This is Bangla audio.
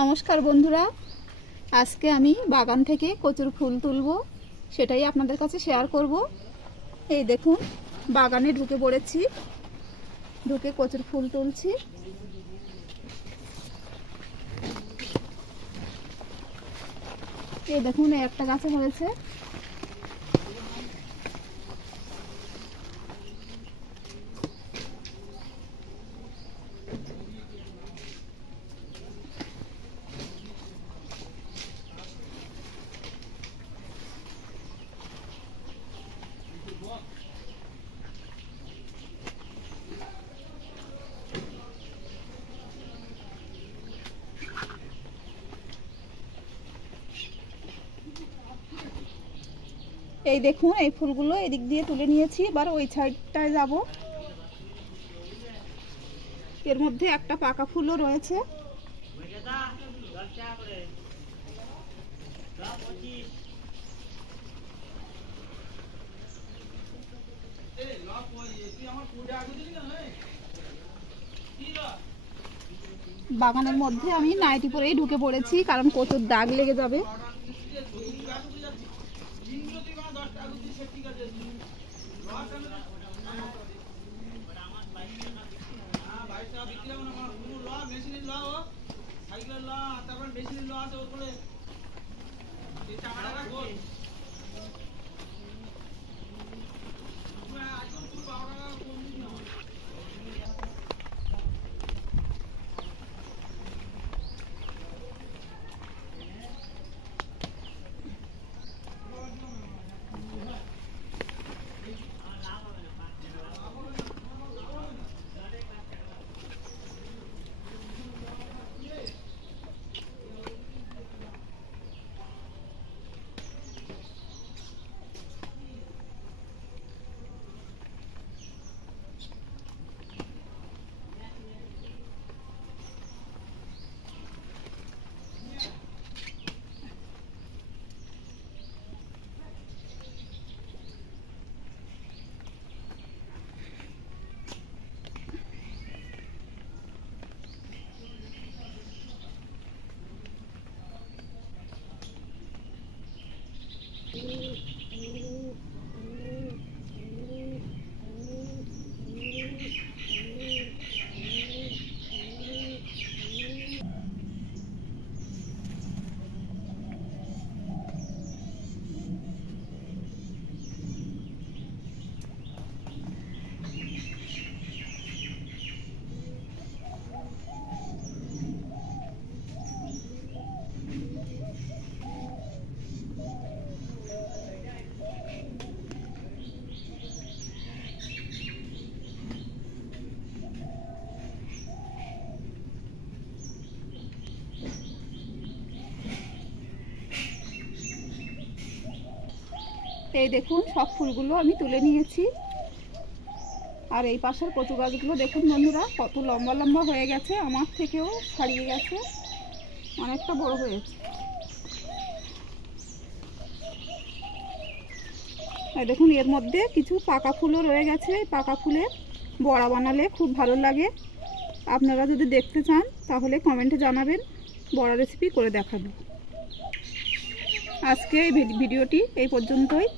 নমস্কার বন্ধুরা, আজকে আমি বাগান থেকে কচুর ফুল তুলব, সেটাই আপনাদের কাছে শেয়ার করব। এই দেখুন, বাগানে ঢুকে পড়েছি, ঢুকে কচুর ফুল তুলছি। এই দেখুন, একটা গাছে হয়েছে। এই দেখুন, এই ফুলগুলো এদিক দিয়ে তুলে নিয়েছি, এবার ওই সাইডটায় যাব। এর মধ্যে একটা পাকা ফুলও রয়েছে। বাগানের মধ্যে আমি নাইটি পরেই ঢুকে পড়েছি, কারণ কচুর দাগ লেগে যাবে। এই দেখুন, সব ফুলগুলো আমি তুলে নিয়েছি। আর এই পাশের কচু গাছগুলো দেখুন বন্ধুরা, কত লম্বা লম্বা হয়ে গেছে, আমার থেকেও ছাড়িয়ে গেছে, অনেকটা বড় হয়েছে। এই দেখুন, এর মধ্যে কিছু পাকা ফুলও রয়ে গেছে। পাকা ফুলের বড়া বানালে খুব ভালো লাগে। আপনারা যদি দেখতে চান তাহলে কমেন্টে জানাবেন, বড়া রেসিপি করে দেখাবো। আজকে এই ভিডিওটি এই পর্যন্তই।